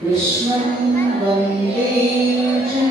Krishna Vande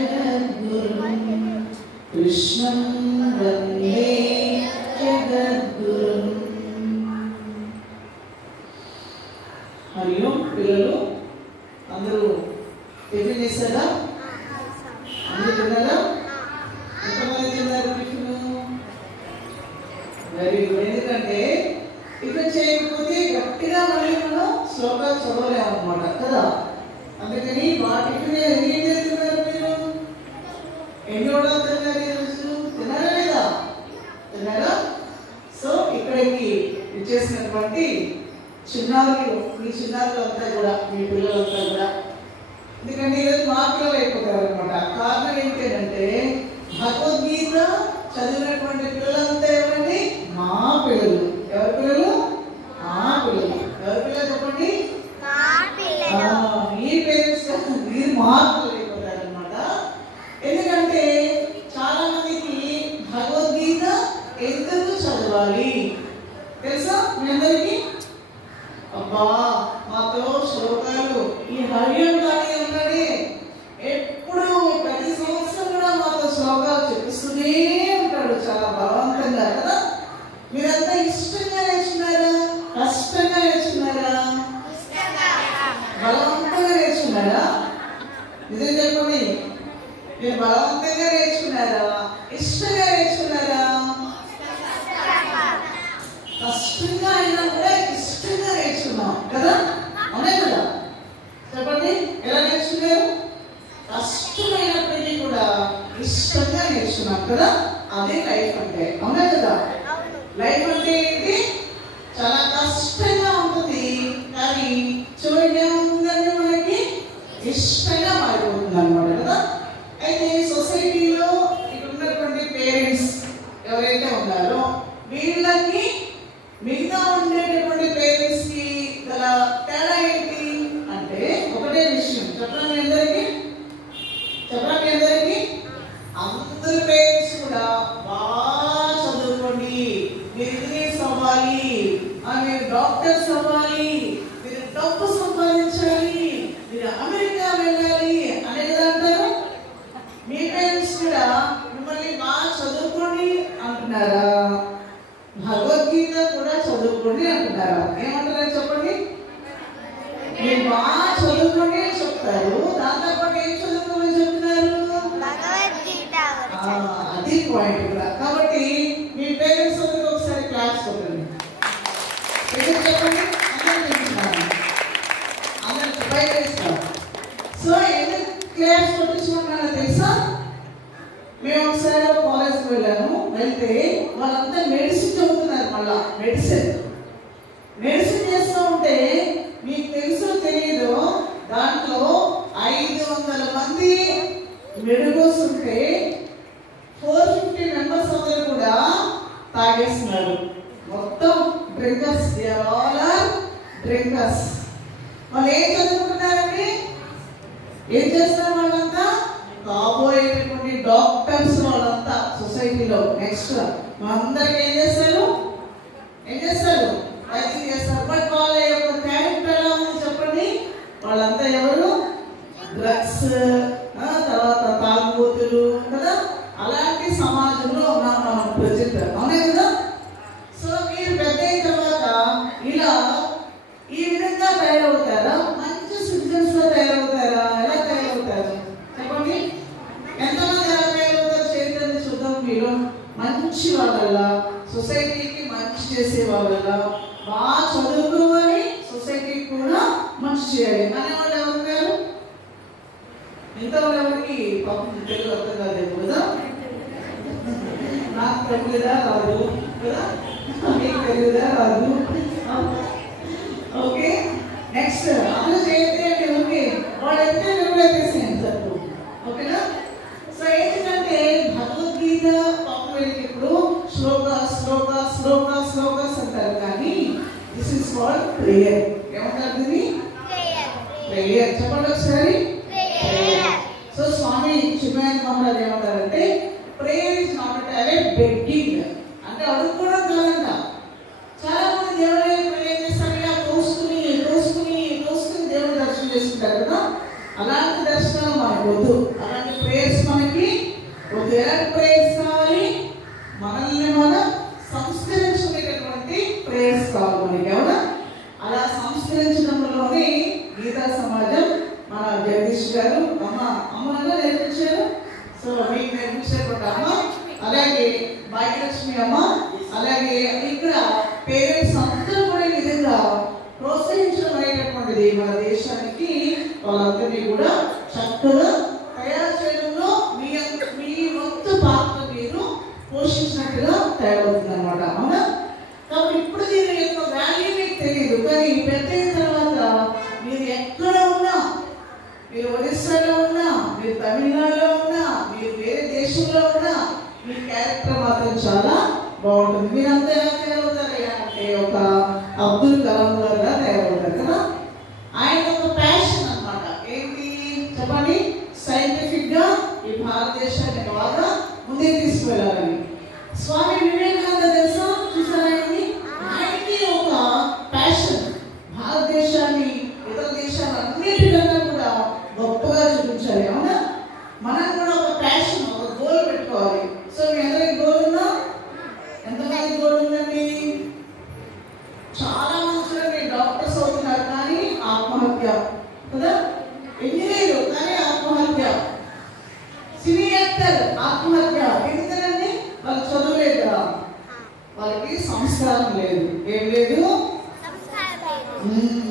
చిన్నారులు, మీ చిన్నారులు అంతా కూడా, మీ పిల్లలంతా కూడా, ఎందుకంటే ఈరోజు మా పిల్లలు అయిపోతారు అనమాట. కారణం ఏంటంటే భగవద్గీత చదివినటువంటి పిల్లలంతా ఎవరండి? మా పిల్లలు. ఎవరి పిల్లలు? మా పిల్లలు. ఎవరి పిల్లలు చెప్పండి? మీ పేరెంట్స్, మీరు మా పిల్లలు అయిపోతారు అనమాట. ఎందుకంటే చాలా మందికి భగవద్గీత ఎందుకు చదవాలి తెలుసా మీ అందరికి? అబ్బా మాతో శ్లోకాలు ఈ హరియం కానీ అన్నాడే ఎప్పుడు ప్రతి సంవత్సరం కూడా మాతో శ్లోకాలు చెప్పిస్తూనే ఉంటాడు చాలా బలవంతంగా కదా. మీరంతా ఇష్టంగా నేర్చుకున్నారా? కష్టంగా నేర్చుకున్నారా? బలవంతంగా నేర్చుకున్నారా? నిజం చెప్పండి, మీరు బలవంతంగా నేర్చుకున్నారా? ఇష్టంగా నేర్చుకున్నారా? కష్టంగా అయినా కూడా ఇష్టంగా నేర్చుకున్నాం కదా, అవునే కదా? చెప్పండి, ఎలా నేర్చుకున్నారు? కష్టమైనప్పటికీ కూడా ఇష్టంగా నేర్చుకున్నాం కదా. అదే లైఫ్ అంటే, అవునే కదా? లైఫ్ అంటే ఏంటి? చాలా కష్టంగా ఉంటుంది, కానీ చూడండి అందరినీ మనకి ఇష్టంగా మారిపోతుంది అనమాట కదా. అయితే సొసైటీలో ఇక్కడ ఉన్నటువంటి పేరెంట్స్ ఎవరైతే ఉన్నారో వీళ్ళకి మిగతా ఉండేటటువంటి పేరెంట్స్ కి గల తేడా ఏంటి అంటే ఒకటే విషయం. చెప్పండి మీ అందరికి, చెప్పండి మీ అందరికి. అందరు పేరెంట్స్ కూడా బాగా చదువుకోండి, మీరు ఇంజనీర్స్ అవ్వాలి, మీరు డాక్టర్స్ అవ్వాలి, మీరు డబ్బు సంపాదించాలి, మీరు అమెరికా వెళ్ళాలి అనేది అంటారు. మీ పేరెంట్స్ కూడా మిమ్మల్ని బాగా చదువుకోండి అంటున్నారా? భగవద్గీత కూడా చదువుకోండి అంటున్నారా? ఏమంటారు చెప్పండి? మీరు బాగా చదువుకోండి అని చెప్తారు, దాంతో పాటు ఏం చదువుకోమని చెప్తున్నారు? అది పాయింట్ కూడా. కాబట్టి మీ పేరెంట్స్ అందరూ ఒకసారి క్లాస్ కొట్టండి, చెప్పండి. అందరికి బయట వేస్తారు. సో ఎందుకు క్లాస్ కొట్టించుకుంటున్నారో తెలుసా? మేము ఒకసారి కాలేజ్కి వెళ్ళాను, వెళ్తే వాళ్ళంతా మెడిసిన్ చదువుతున్నారు. మళ్ళా మెడిసిన్ చేస్తూ ఉంటే మీకు తెలుసో తెలియదు, దాంట్లో 500 మంది మెడికోస్ ఉంటే 450 మెంబర్స్ అందరూ కూడా తాగేస్తున్నారు. మొత్తం డ్రింకర్స్, డ్రింకర్స్. వాళ్ళు ఏం చదువుకుంటున్నారండి? ఏం చేస్తున్నారు వాళ్ళంతా? కాబోయేటువంటి డాక్టర్స్ వాళ్ళంతా సొసైటీలో. నెక్స్ట్ మనందరికి ఏం చేస్తారు? వైద్యం చేస్తారు. బట్ వాళ్ళ యొక్క క్యారెక్టర్ ఎలా ఉంది చెప్పండి? వాళ్ళంతా ఎవరు? డ్రగ్స్, తర్వాత తాగుబోతులు కదా. అలాంటి సమాజంలో ఉన్నాం మనం ప్రజెంట్, అవునే కదా? సో మీరు పెద్ద అయిన తర్వాత ఇలా ఈ విధంగా తయారవుతారా? మంచి సిటిజన్స్ గా తయారవుతారా? ఎలా తయారవుతారు చెప్పండి? ఎంతమంది ఎలా తయారవుతారు? చేతులని చూద్దాం. మీరు మంచి వాళ్ళ, సొసైటీకి మంచి చేసే వాళ్ళ, బాగా చదువుకోవాలి, సొసైటీకి కూడా మంచి చేయాలి అనే వాళ్ళు ఎవరున్నారు? ఇంతవరకు ఎవరికి పాపం తెలుగు అర్థం కాలేదు కదా. నాకు తెలుగుదా రాదు కదా, మీకు తెలుగుదా రాదు. ఓకే, నెక్స్ట్ అందరూ చేయండి అంటే ఓకే, వాళ్ళు ఎంత నిర్వహించేసేయండి తప్పు. ఓకేనా? సో ఏంటంటే భగవద్గీత పాపులర్కి ఇప్పుడు శ్లోకాస్ అంటారు, కానీ దిస్ ఇస్ కాల్డ్ ప్రేయర్. ఏమంటారు దీన్ని? ప్రేయర్. చెప్పండి ఒకసారి. సో స్వామి చిన్మయానంద మహారాజ్ ఏమంటారంటే prayer is not a begging, అంటే అడుక్కోవడం కాదంట. చాలా మంది దేవుడు ప్రేయర్ చేస్తారు, ఇలా తోసుకుని దేవుడు దర్శనం చేసుకుంటారు కదా. అలాంటి దర్శనం మనకు వద్దు, అలాంటి ప్రేయర్స్ మనకి వద్దు. ఎలాంటి ప్రేయర్స్ కావాలి? మనల్ని మనం సంస్కరించుకునేటటువంటి ప్రేయర్స్ కావాలి మనకి, అవునా? అలా సంస్కరించడంలోనే గీతా సమాజం మన జగదీష్ గారు అమ్మగా నేర్పించారు. సో మీకు నేర్పించారు అమ్మ, అలాగే భాగ్యలక్ష్మి అమ్మ, అలాగే ఇక్కడ పేరెంట్స్ అందరూ కూడా ఈ విధంగా ప్రోత్సహించడం అనేటటువంటిది మన దేశానికి వాళ్ళందరినీ కూడా చక్కగా తయారు చేయడంలో మీ వంతు పాత్ర మీరు పోషించినట్టుగా తయారవుతుంది అనమాట, అవునా? కాబట్టి ఇప్పుడు దీని యొక్క వాల్యూ మీకు తెలియదు, కానీ పెద్దయిన తర్వాత మీరు ఎక్కడ ఉన్నా, మీరు ఒరిస్సాలో ఉన్నా, మీరు తమిళనాడులో ఉన్నా, మీరు వేరే దేశంలో ఉన్నా, మీ క్యారెక్టర్ మాత్రం చాలా బాగుంటుంది. మీరు అంతా ఎలా తయారవుతారయ్యా అంటే ఒక అబ్దుల్ కలాం గారుగా తయారవుతారు కదా. ఆయన ఒక ప్యాషన్ అన్నమాట. ఏంటి చెప్పండి? సైంటిఫిక్ గా ఈ భారతదేశాన్ని బాగా ముందుకు తీసుకువెళ్ళాలని. స్వామి వివేకానంద తెలుసా? చూసారా? ఆయనకి ఒక ప్యాషన్, భారతదేశాన్ని ఇతర దేశాలన్నిటికన్నా కూడా గొప్పగా చూపించాలి. అవునా? మనం కూడా ఒక ప్యాషన్, ఒక గోల్ పెట్టుకోవాలి. సో మీ అందరికి గోల్ ఉందా? ఎంతమంది గోల్ ఉందండి? చాలా మంది డాక్టర్స్ అవుతున్నారు కానీ ఆత్మహత్య కదా, ఇంజనీర్ కానీ ఆత్మహత్య, సినీ యాక్టర్ ఆత్మహత్య. ఎందుకంటే వాళ్ళు చదువులేదు కదా, వాళ్ళకి సంస్కారం లేదు. ఏం లేదు?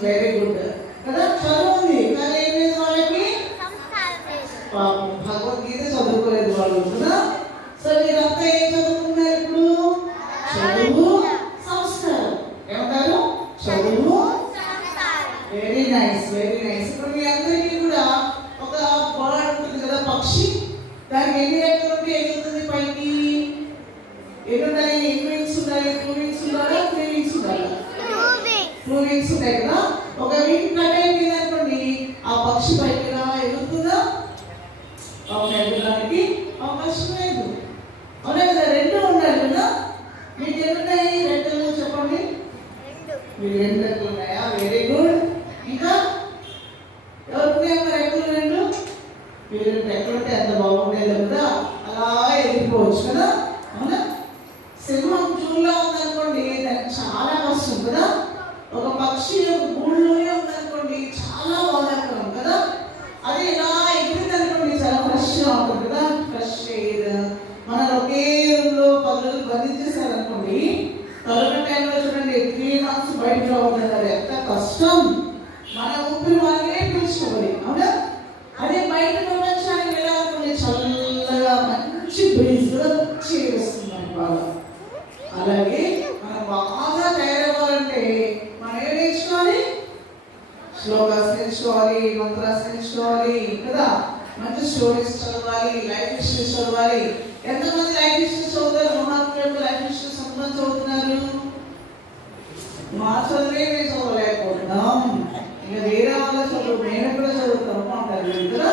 వెరీ గుడ్ కదా. చదువు ఉంది కానీ ఏం లేదు వాళ్ళకి, భగవద్గీత చదువుకోలేదు వాళ్ళు కదా. సో మీరంతా ఏం చదువుకున్నారు ఇప్పుడు? చదువు, సంస్కారం. ఏమంటారు? చదువు. Very nice, very nice. ఇప్పుడు మీ అందరికీ కూడా ఒక బర్డ్ ఉంటుంది కదా, పక్షి. దానికి ఎన్ని రెక్కలు ఉంటే ఎగురుతుంది పైకి? ఎన్ని ఉండాలి? ఎన్ని వింగ్స్ ఉండాలి? 2 వింగ్స్ ఉండాలా? 3 వింగ్స్ ఉండాలా? 2 వింగ్స్ ఉంటాయి కదా. ఒక వింగ్ కట్ అయిపోయింది అనుకోండి, ఆ పక్షి పైకి ఎగురుతుందా? ఎగరడానికి అవకాశం లేదు. అవునా కదా? 2 ఉండాలి కదా. మీకు ఎన్నున్నాయి రెక్కలు చెప్పండి? మీకు 2 రెక్కలు ఉన్నాయా? Very good. ఇంకా ఎవరున్నాయా రెక్కలు 2? మీరు 2 రెక్కలు ఉంటే ఎంత బాగుండేది కదా, అలా ఎగిరిపోవచ్చు కదా. అవునా? సింహం జూలో ఉందనుకోండి, దానికి చాలా కష్టం కదా. ఒక పక్షి గూళ్ళోనే ఉందనుకోండి, చాలా బాధాకరం కదా. అది ఇలా ఎగిరింది అనుకోండి, చాలా ఫ్రెష్గా ఉంటుంది కదా, ఫ్రెష్ ఎయిర్. మన ఒకే రూమ్లో 10 రోజులు బంధించేసారనుకోండి, కరోనా టైంలో చూడండి 3 months బయటకు రావద్దంటారు. ఎంత కష్టం. మన ఊపిరి వాళ్ళనే పీల్చుకోవాలి. అవునా? అదే బయట ప్రపంచానికి వెళ్ళాలనుకోండి, చల్లగా మంచి బ్రీజ్ కూడా మంచి వస్తుంది మనకి బాగా. అలాగే మనం బాగా తయారవ్వాలంటే మనం ఏం నేర్చుకోవాలి? శ్లోకాస్ నేర్చుకోవాలి, మంత్రాస్ నేర్చుకోవాలి కదా. మంచి స్టోరీస్ చదవాలి, లైఫ్ హిస్టరీస్ చదవాలి. ఎంతమంది లైఫ్ హిస్టరీస్ చదువుతారు? మహాత్ముల యొక్క లైఫ్ హిస్టరీస్ ఎంతమంది చదువుతున్నారు? మా చదివే మేము చదవలేకపోతున్నాం, ఇంకా వేరే వాళ్ళ చదువు నేను కూడా చదువుతాము అంటారు కదా.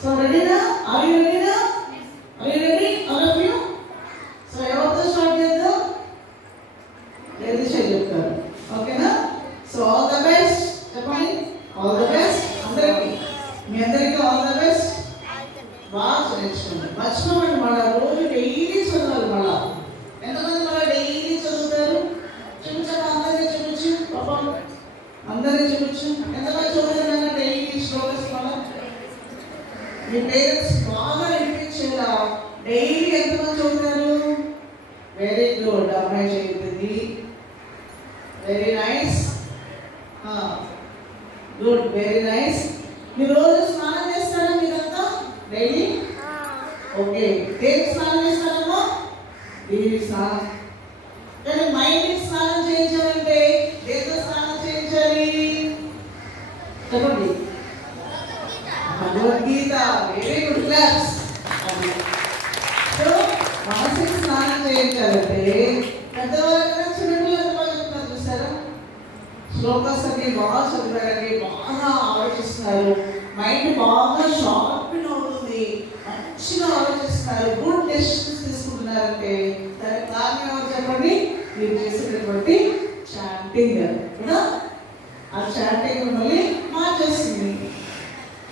సో రెడీనా? ఆర్ యు రెడీనా? Are you ready all of you? So ఎవరితో స్టార్ట్ చేద్దాం? లేడీసే చెప్తారు. ఓకేనా? సో ఆల్ ద బెస్ట్ చెప్పండి. ఆల్ ద బెస్ట్ అందరికి. మీ అందరికీ ఆల్ ద బెస్ట్. బాగా నేర్చుకోండి. మర్చిపోండి, మన రోజు డైలీ చదవాలి. మళ్ళా ఎంతమంది మళ్ళీ డైలీ చదువుతారు? చూపించాక అందరికీ చూపించు. పాపం అందరికీ చూపించు. ఎంతమంది చదువుతారన్నా డైలీ శ్లోకస్? మళ్ళా మీ పేరెంట్స్ బాగా వినిపించేలా డైలీ ఎంతమంది చదువుతారు? Very good. అమ్మాయి చెప్తుంది. Very nice. Good, very nice. మీరు రోజు స్నానం చేస్తారా మీరంతా డైలీ? ఓకే. దేనికి స్నానం చేస్తారమ్మా? దేనికి స్నానం. కానీ మైండ్కి స్నానం చేయించాలంటే దేంతో స్నానం చేయించాలి చెప్పండి? Bhagavad Gita. Very good class. So మనసుకి స్నానం చేయించాలంటే పెద్దవాళ్ళకన్నా చిన్నపిల్లలు బాగా చెప్తారు చూసారా? శ్లోకాస్ అన్ని బాగా చదివారండి, బాగా ఆలోచిస్తున్నారు, మైండ్ బాగా షార్ప్గా అవుతుంది, మంచిగా ఆలోచిస్తున్నారు, గుడ్ డెసిషన్స్ తీసుకుంటున్నారంటే దానికి కారణం ఎవరు చెప్పండి? మీరు చేసేటటువంటి చాంటింగ్ కదా. ఆ చాంటింగ్ మిమ్మల్ని మార్చేస్తుంది.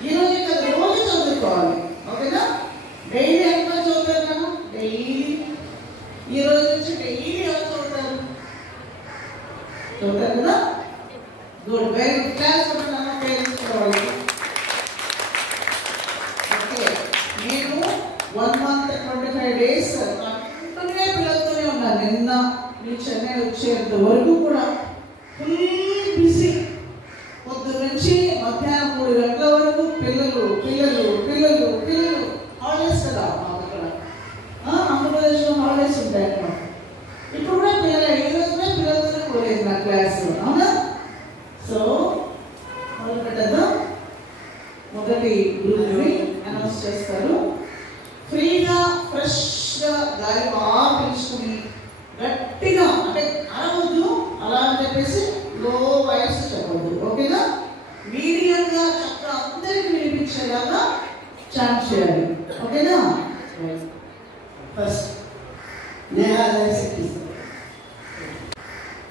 ఈరోజు కదా రోజు చదువుకోవాలి. ఓకేనా? డైలీ ఎంత చదువుతారు కదా? డైలీ ఈ రోజు నుంచి డైలీ ఎవరు చదువుతారు? చదువుతారు కదా. Good, very good class. Parents okay. నేను 1 month 25 days కంటిన్యూగా పిల్లలతోనే ఉన్నాను. నిన్న నేను చెన్నై వచ్చేంత వరకు కూడా ఫుల్ బిజీ. పొద్దున్న నుంచి మధ్యాహ్నం 3 గంటల వరకు పిల్లలు పిల్లలు పిల్లలు పిల్లలు. హాలిడేస్ కదా మాకు అక్కడ, ఆంధ్రప్రదేశ్లో హాలిడేస్ ఉంటాయి అన్నమాట. ఇప్పుడు కూడా పిల్లలు ఏ రోజు కూడా పిల్లలతోనే పోలేదు నా క్లాస్. అవునా? చేయాలి. ఓకేనా? ఫస్ట్ నేహా లైఫ్ సెట్ తీసుకో.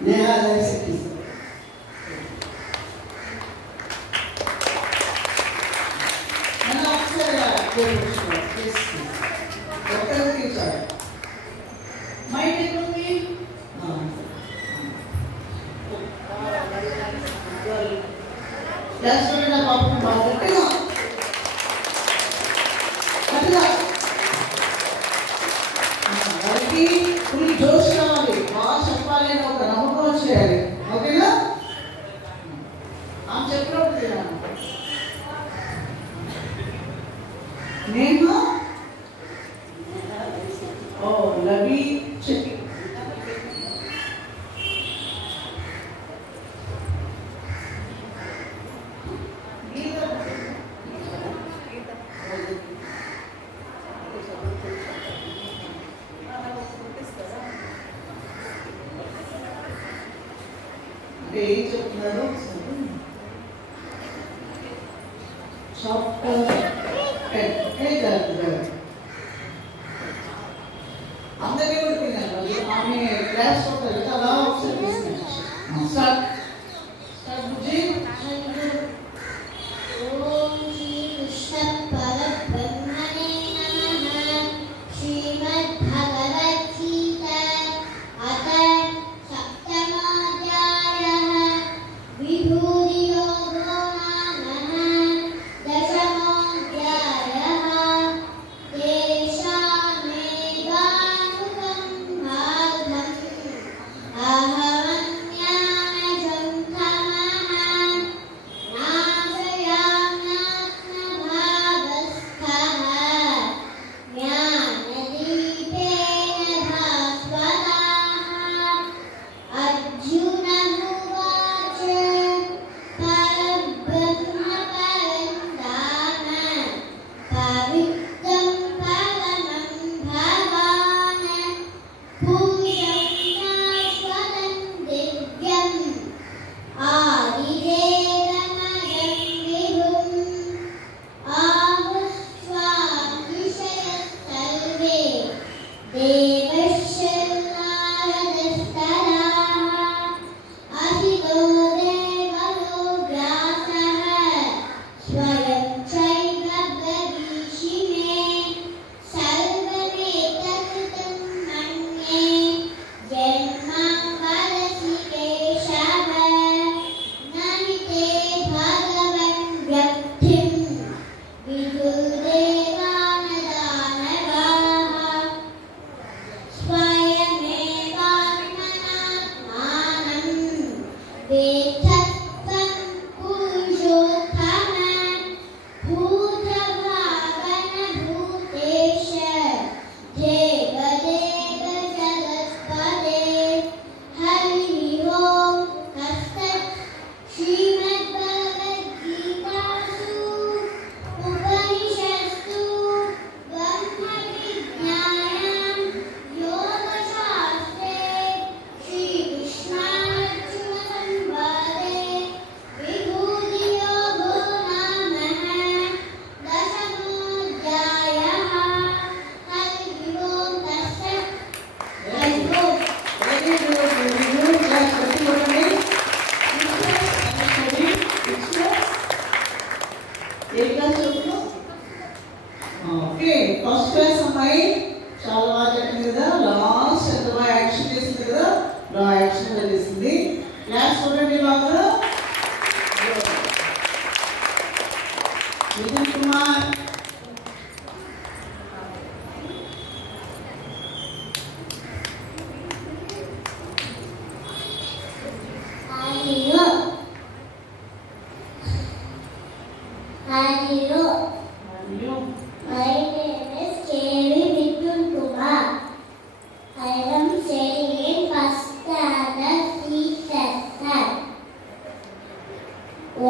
నేహా లైఫ్ సెట్ తీసుకో. మళ్ళీ ఒకసారి ఒక్కరికి చాలు. మైండ్ ఎక్కడుంది? క్లాస్ లో పాపం బాగా గట్టిగా వాళ్ళకి ఫుల్ జోష్ కావాలి, బాగా చెప్పాలి అని ఒక నమ్మకం వచ్చేయాలి. ఓకేనా? ఆమె చెప్పినప్పుడు నేను లవి చెప్పి ఏం చెప్తున్నారో చాప్టర్ 10 అందరికీ ఉడిపోయినారు. ఆమె క్లాస్ ఒకటి అలా ఒకసారి స్టార్ట్ బుజ్జి. ఓం శ్రీ కృష్ణ పరబ్రహ్మణే నమః. శ్రీమద్ భగవద్గీత అథ సప్తమోధ్యాయః. విభూతి యోగో నామః దశమోధ్యాయః. తేషామేవానుగం భాగం అహమన్యానజం తమః నాశయామ్నాత్మభాగస్థః జ్ఞానదీపేన భాస్వతాః. అర్జున ఉవాచ పరబ్రహ్మ పరంధామ పవిత్రం పరమం భవాన్ పురుషం శాశ్వతం దివ్యం ఆదిదేవమయం విభుం ఆముష్వాదిశయస్సర్వే దేవశ్చ నారదస్తరాः. అసితో దేవలో వ్యాసः స్వయం చైవ బ్రవీషిమే. సర్వమేతత్కృతం మన్యే యన్మాం వదసి కేశవ. నహి తే భగవన్ వ్యక్తిం విదుర్దేవానదానవాః. స్వయమేవాత్మనాత్మానం వేత్తత్వం పురుషోత్తమ. భూతభావన భూతేశ దేవదేవ జగత్పదే. హరి ఓం తత్సత్. శ్రీమద్భగవద్గీతాసు ఉపనిషత్సు బ్రహ్మవిజ్ఞానం యోగశాస్త్రే శ్రీకృష్ణార్జున సంవాదే విభూతి యోగో నామః దశమోధ్యాయః. హరి ఓం తత్సత్. హరి ఓం. ఓకే, ఫస్ట్ క్లాస్ అమ్మాయి చాలా బాగా చెప్పింది కదా. లాస్ట్ ఎంత బాగా యాక్షన్ చేసింది కదా, బాగా యాక్షన్ చేసింది. క్లాస్ చూడండి బాగా. నితిన్ కుమార్ హరి ఓం. హరి ఓం. మరియు My name is K.V. Mithun Kumar. I am studying in first standard C section.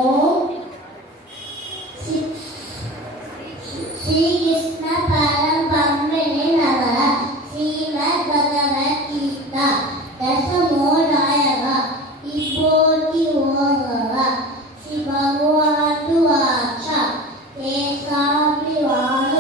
Om Sri Krishna Parabrahmane Namah. Srimad Bhagavad Gita Dasamodhyaya. Vibhuti Yoga. Shri Bhagavan Vacha. Tesam Vivanu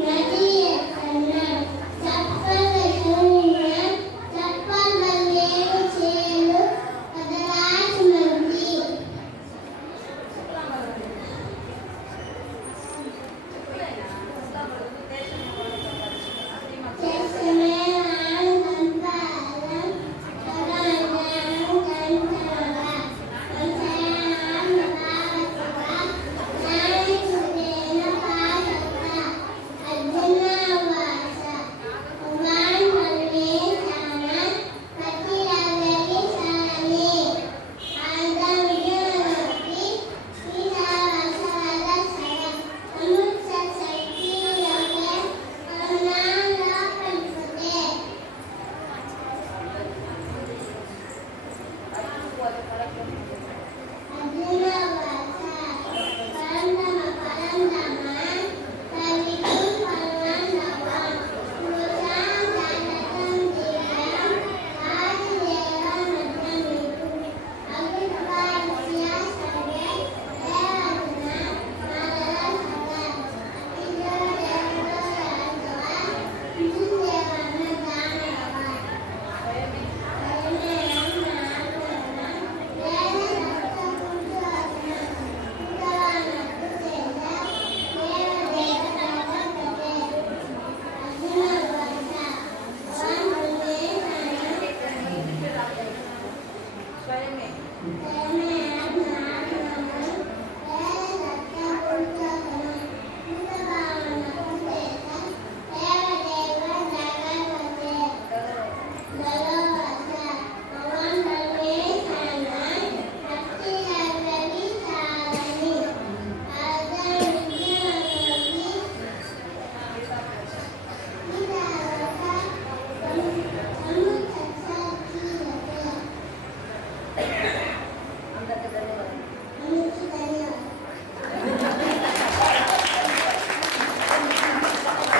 Nadi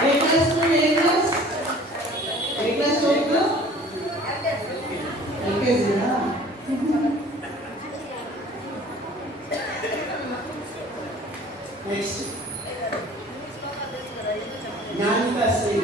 A class చదువుతున్నా? ఎల్కేజీనా? Next జ్ఞానిక Shri.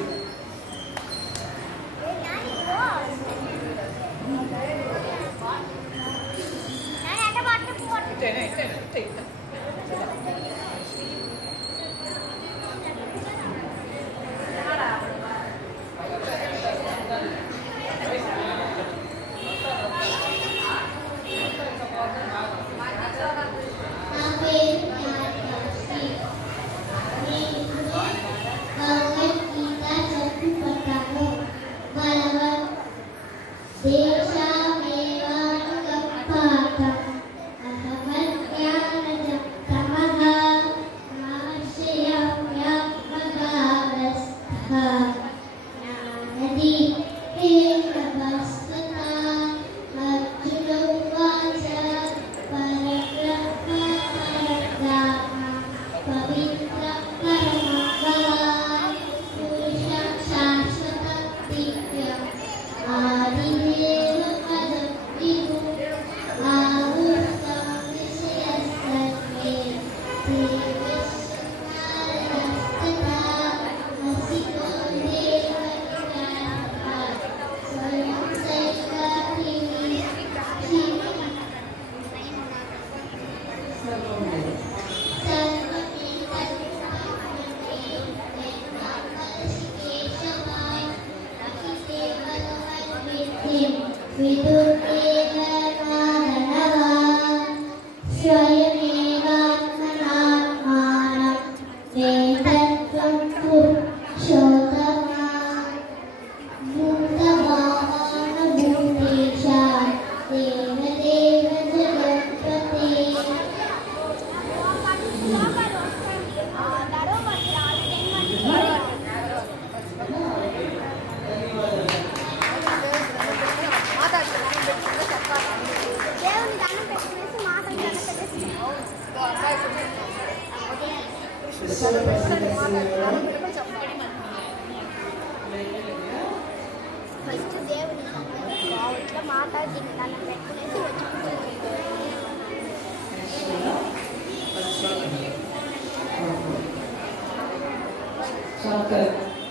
Chapter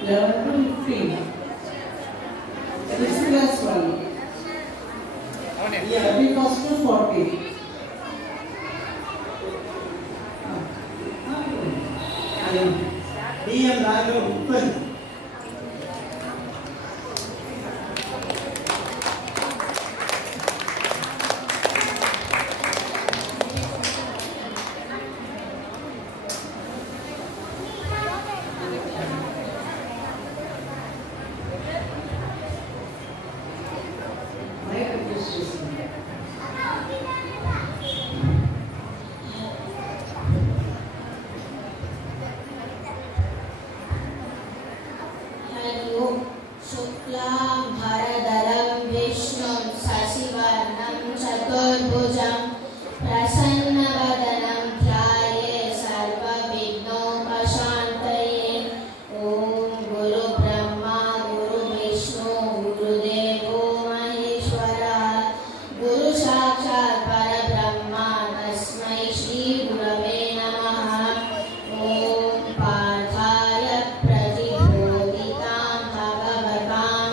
11 to 15. 6th class 1. Yeah, 31st to 40. DM Raghav Uppan. Parthaya Pratibogitam Bhagavatam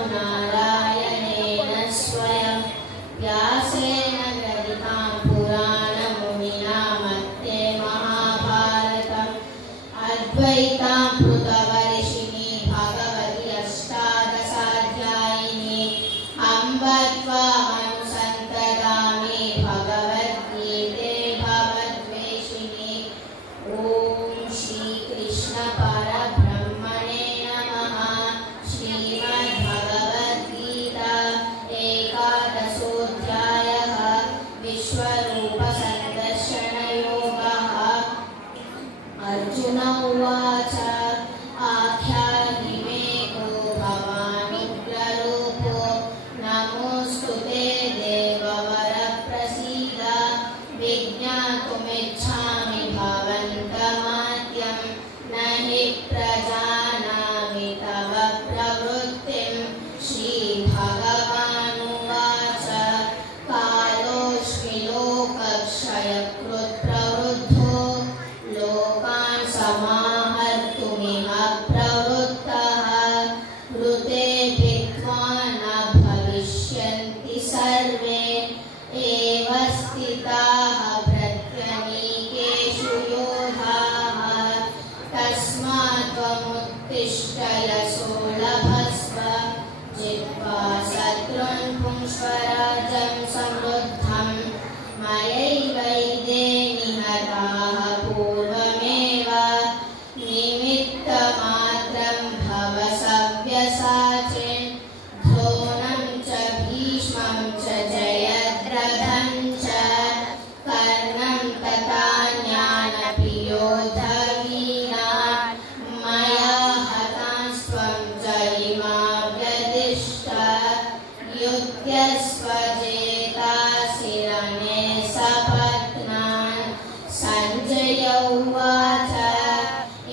तिष्ठयसो लभस्व जित्वा शत्रून् पुंस्वराजं समृद्धं मयैवैते निहताः पूर्वमेव निमित्तमात्रं भव सव्यसाचिन् द्रोणं च भीष्मं च जयद्रथं च कर्णं तथान्यानपि योद्धवीरान् मया हतांस्त्वं च इमाव्यदिष्ट युध्यस्व जेतासि रणे सपत्नान् सञ्जय उवाच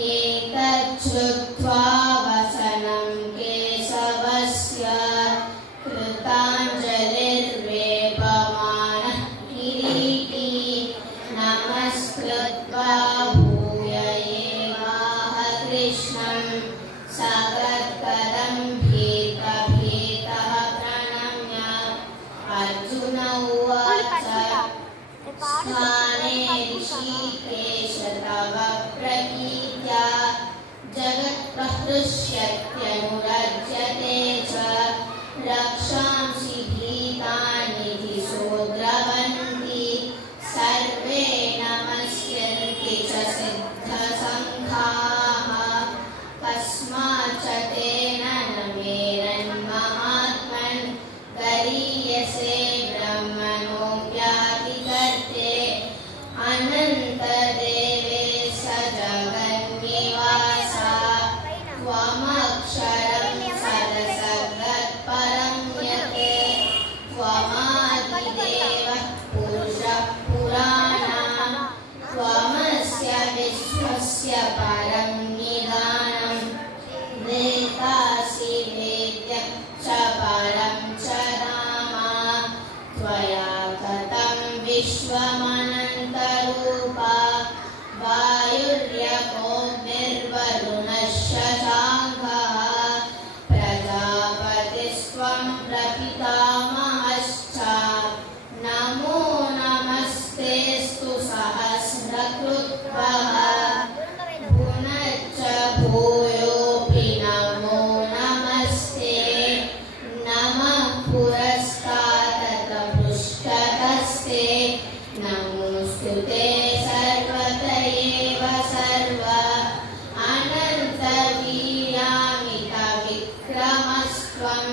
एतच्छ्रुत्वा वचनं केशवस्य कृताञ्जलिर्वेपमानः किरीटी नमस्कृत्वा भूय एवाह कृष्णं सगद्गदं भीतः प्रणम्य अर्जुन उवाच स्थाने ऋषिकेश तव प्रकीर्त्या जगत्प्रहृष्यत्यनुरज्यते च रक्षांसि भीतानि दिशो द्रवन्ति सर्वे नमस्यन्ति च सिद्धसङ्घाः कस्माच्च तेन न मेरन्महात्मन् गरीयसे ब्रह्मणोऽप्यादिकर्ते अनन्तदेवेश जगन्निवासा त्वमक्षरं सदसद्गत्परं यते त्वमादिदेवः पुरुषः पुराणः त्वमस्य विश्वस्य परं निधानं वेदासि वेद्यं च परं च धाम त्वया गतं विश्वमनन्तरूपा वायुर्यकोऽग्निर्वरुणः शशाङ्कः प्रजापतिस्त्वं प्रपितामहश्च नमो नमस्तेऽस्तु सहस्रकृत्वः पुनश्च भूयोऽपि नमो नमस्ते नमः पुरस्तात् पृष्ठतस्ते नमोऽस्तु ते सर्वत एव सर्व अनन्तवीर्यामितविक्रमस्त्वं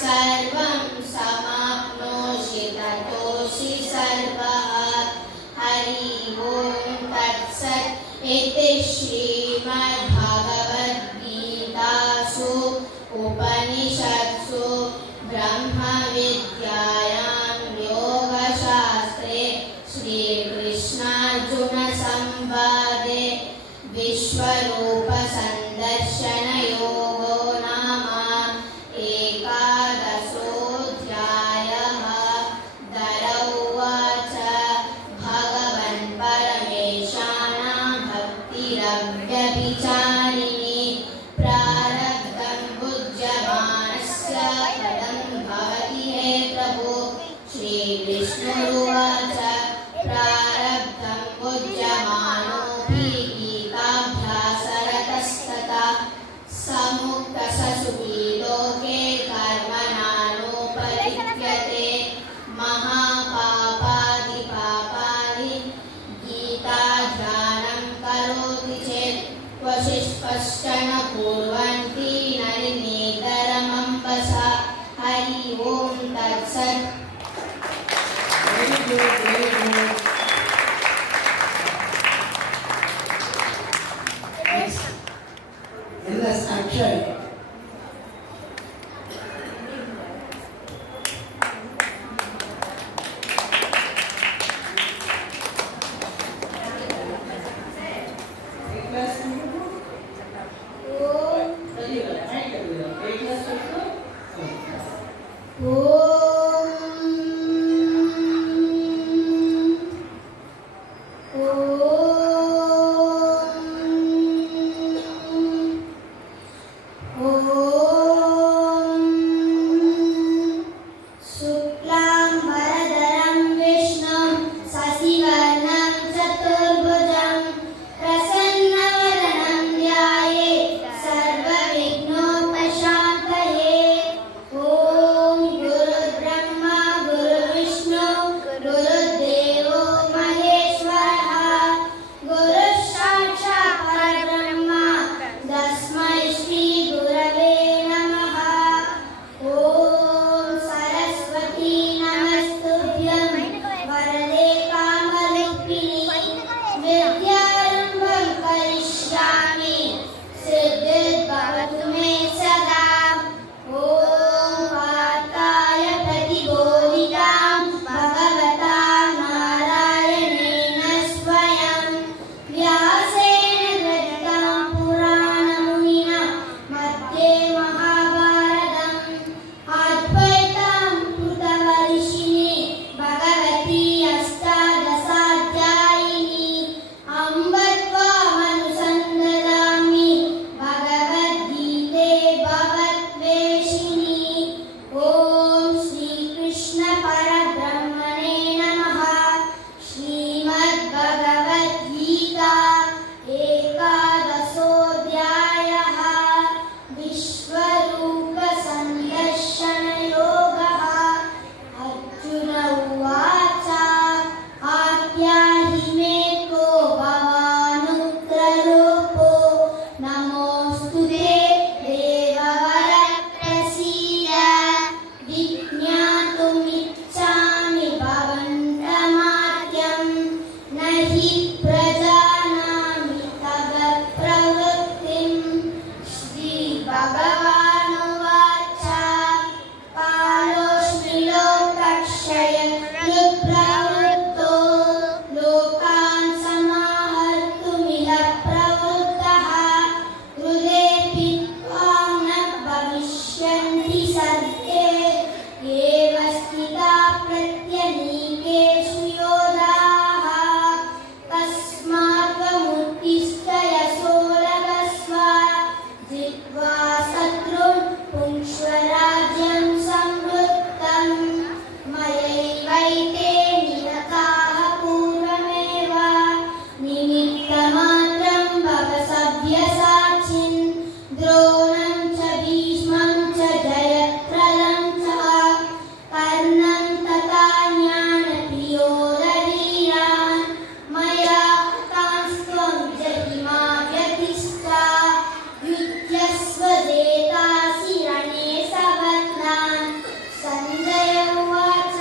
सर्वं समाप्नोषि ततोऽसि सर्वः हरि ओं तत्सत् इति श्रीमद्भगवद्गीतासु उपनिषत्सु ब्रह्मविद्यायां योगशास्त्रे श्रीकृष्णार्जुनसंवादे विश्वरूपसन्दर्शनयोगो नाम एकादशोऽध्यायः दर उवाच भगवन् परमेशानां भक्तिरव्यभिचारिणी प्रारब्धं भुज्यमानस्य कथं भवति हे प्रभो श्रीविष्णुरुवाच प्रारब्धं भुज्यमानोऽपि गीताभ्यासरतस्तथा समुक्तसुखी लोके कर्मणानुपलिप्यते महापापादिपापानि गीताध्यानं करोति चेत् क्वचित् स्पष्टं कुर्वन्ति नलिनीधरमम्बसा हरि ओं तत्सत् Very good, very good. Next. Endless action. प्रसन्नवदनं ध्यायेत् भगवानुवाच कालोऽस्मि लोकक्षयं प्रवृत्तो लोकान् समाहर्तुमिह प्रवृत्तः हृदेऽपि त्वां न भविष्यन्ति सर्वे एव स्थिताः प्रत्यनीकेषु योधाः तस्मात् त्वमुत्तिष्ठ यशो लभस्व जित्वा शत्रुन् पुङ्क्ष्व राज्यं संवृत्तं मयैवैते निरताः पूर्वमेव निमित्तमात्रं भव सव्यसाचिन् द्रोणं च भीष्मं च जयद्रथं च कर्णं तथा ज्ञानप्रियोदवीरान् मया हतांस्त्वं जहिमा व्यतिष्ठ युध्यस्व जेतासि रणे सपत्नान् सञ्जय उवाच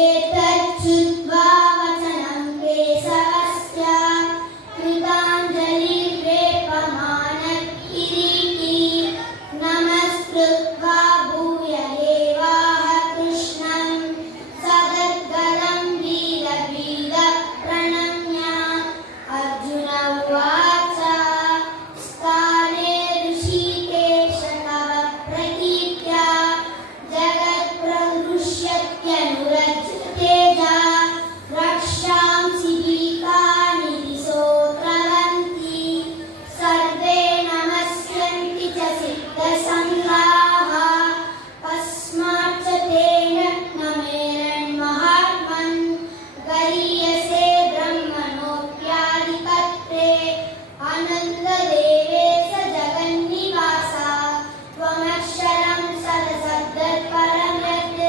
एतच्छ्रुत्वा वचनं केशवस्य कृताञ्जलिर्वेपमानः किरीटी नमस्कृत्वा भूय एवाह कृष्णं सगद्गदं वीरप्रणम्य अर्जुन उवाच स्थाने ऋषिकेश तव प्रकीर्त्या जगत्प्रहृष्यत्यनुरज्यतेजा रक्षांसि भीतानि दिशो द्रवन्ति सर्वे नमस्यन्ति च सिद्धसङ्घाः कस्माच्च तेन न मेरन्महात्मन् गरीयसे ब्रह्मणोऽप्यादिकर्त्रे अनन्तदेवेश जगन्निवास त्वमक्षरं सदसद्गत्परं यत्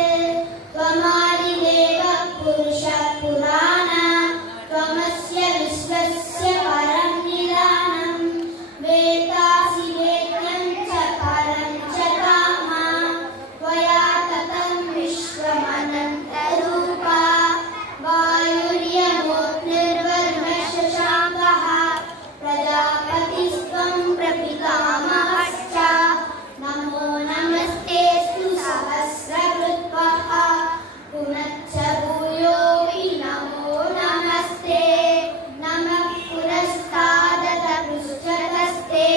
त्वमादिदेवः पुरुषः पुराण त्वमस्य विश्वस्य परं निधानं वेत्तासि वेद्यं च परं च धाम त्वया ततं विश्वमनन्तरूपा वायुर्यमोऽग्निर्वरुणः प्रजापतिस्त्वं प्रपितामहश्च नमो नमस्तेऽस्तु सहस्रकृत्वः पुनश्च भूयोऽपि नमो नमस्ते नमः पुरस्तादथ पृष्ठतस्ते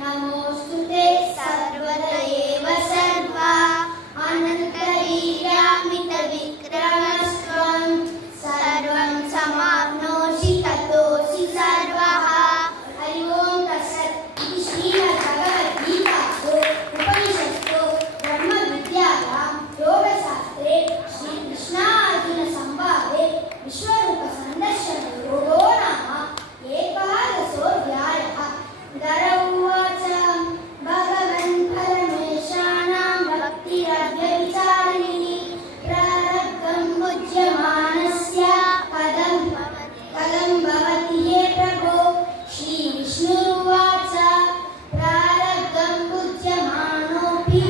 नमोऽस्तु ते सर्वत एव सर्वा अनन्तवीर्यामितविक्रमस्त्वं सर्वं समाप्नोषि ततोऽसि सर्वः हरि ओं तत्सत् इति श्रीमद्भगवद्गीतासु उपनिषत्सु ब्रह्मविद्यायां योगशास्त्रे श्रीकृष्णार्जुनसंवादे विश्वरूपसन्दर्शनयोगो नाम एकादशोऽध्यायः। गर उवाच भगवन् परमेशानां भक्तिरव्यभिचारिणी प्रारब्धं मुच्यमानस्य कथं भवति हे प्रभो श्रीविष्णुरुवाच प्रारब्धं मुच्यमानोऽपि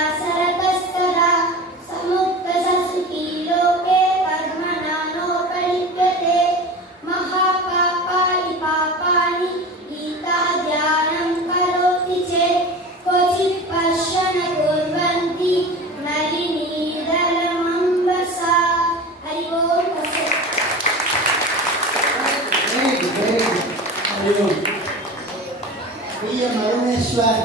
गीताभ्यासरतस्तदा समुक्तसुखी लोके कर्मणा नोपलिप्यते महापापानि पापानि गीताध्यानं करोति चेत् क्वचित् पश्यन् कुर्वन्ति नलिनीदलमम्बसा। हरि ओं तत्सत्। Very good, very good. Hari ओम। प्रिय मरुणेश्वर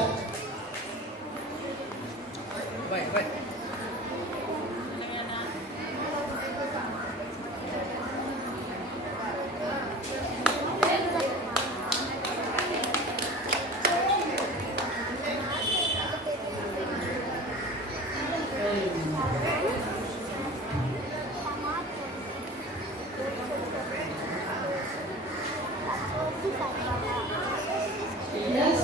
Yes.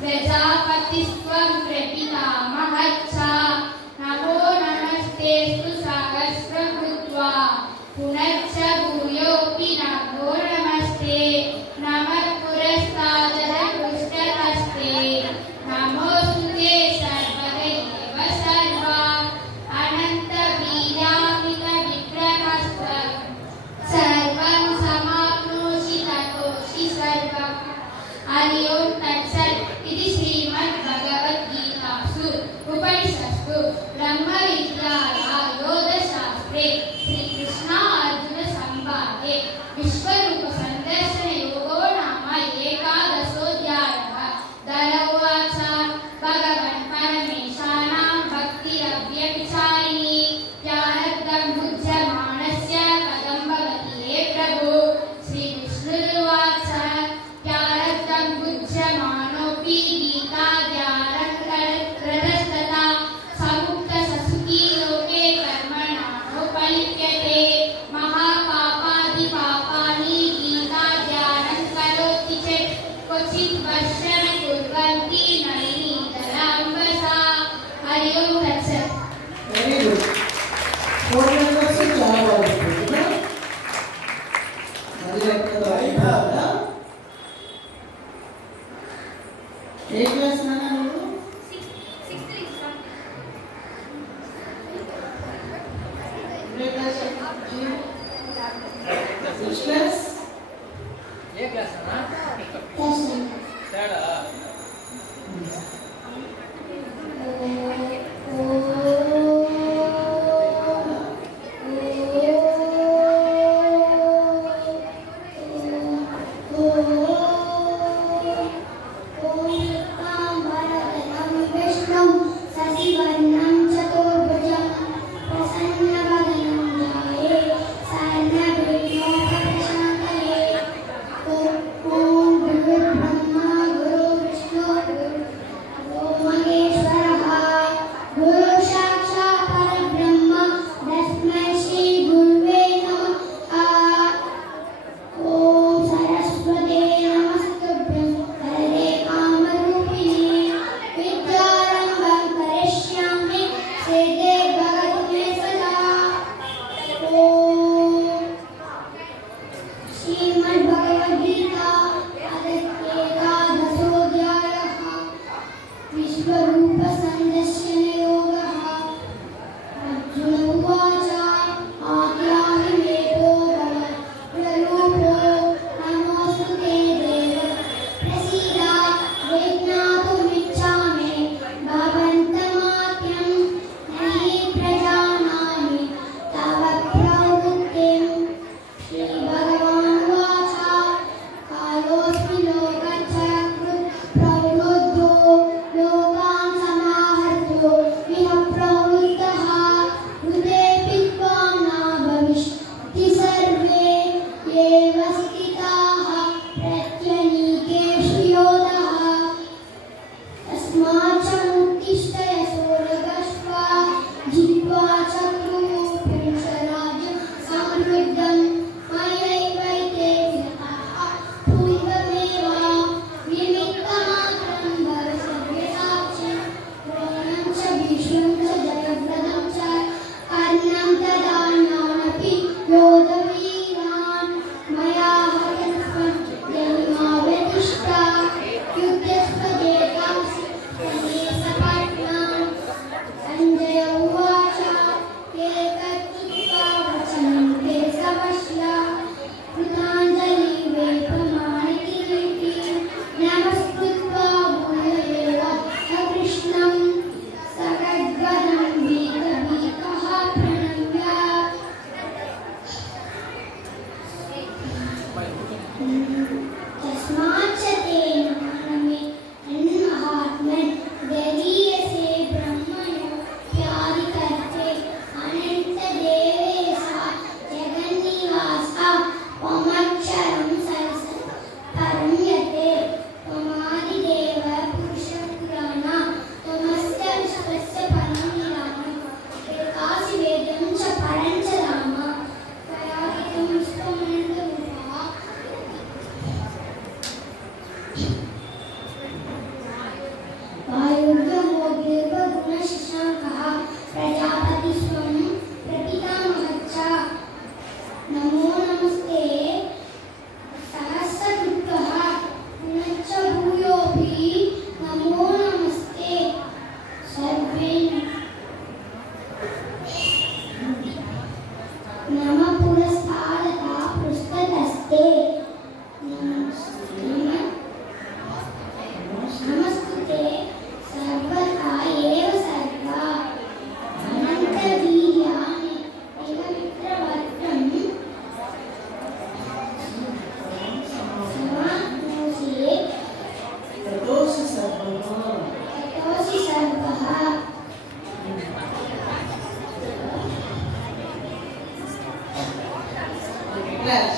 प्रजापतिस्त्वं प्रपितामहश्च नमो नमस्ते Which class? ఏ క్లాస్ అన్నా? తేడా Class.